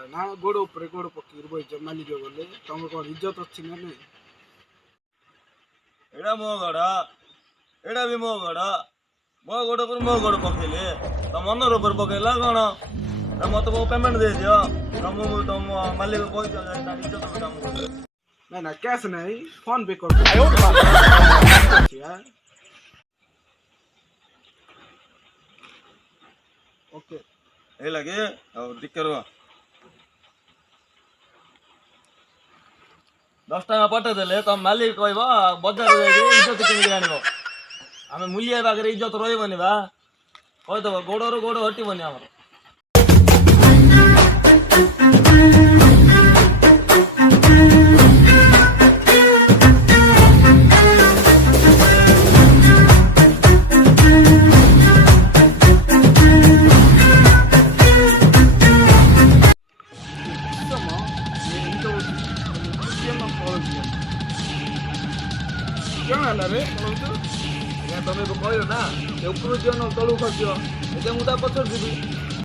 ନା ଗୋଡ଼ ଉପରେ ଗୋଡ଼ ପକେଇକି ବଇଛ ମାଲିକ ଗଲେ ତମର କ'ଣ ଇଜ୍ଜତ ଅଛି ନା ନାଇଁ? ଏଇଟା ମୋ ଗୋଡ଼, ଏଇଟା ବି ମୋ ଗୋଡ଼। ମୋ ଗୋଡ଼ ଉପରେ ମୋ ଗୋଡ଼ ପକେଇଲେ ତମ ମନର ଉପରେ ପକେଇଲା କ'ଣ? ମତେ ମୋ ପେମେଣ୍ଟ ଦେଇଦିଅ, ତମକୁ ତମ ମାଲିକ କହିଦିଅ ଇଜ୍ଜତ କାମ। ନା କ୍ୟାସ୍ ନାହିଁ, ଫୋନ୍ ପେ କରିଦିଅ। ଓକେ ଏଇ ଲାଗେ ଆଉ ଟିକେ ରୁହ। 10 ଟଙ୍କା ପଠେଇଦେଲେ ତମ ମାଲିକ କହିବ ବଜାର ଯାଇକି ଇଜ୍ଜତ କିଣିକି ଆଣିବ। ଆମେ ମୂଲିଆ ପାଖରେ ଇଜ୍ଜତ ରହିବନି ବା, କହିଦେବ ଗୋଡ଼ରୁ ଗୋଡ଼ ହଟିବନି ଆମର। କ'ଣ ହେଲା ରେ ପଳଉଛୁ? ତମେ କହିଲ ନା ଉପରୁ ଝିଅ ନ ତଳକୁ ଖସିବ, ମୁଁ ତା ପଛରେ ଯିବି।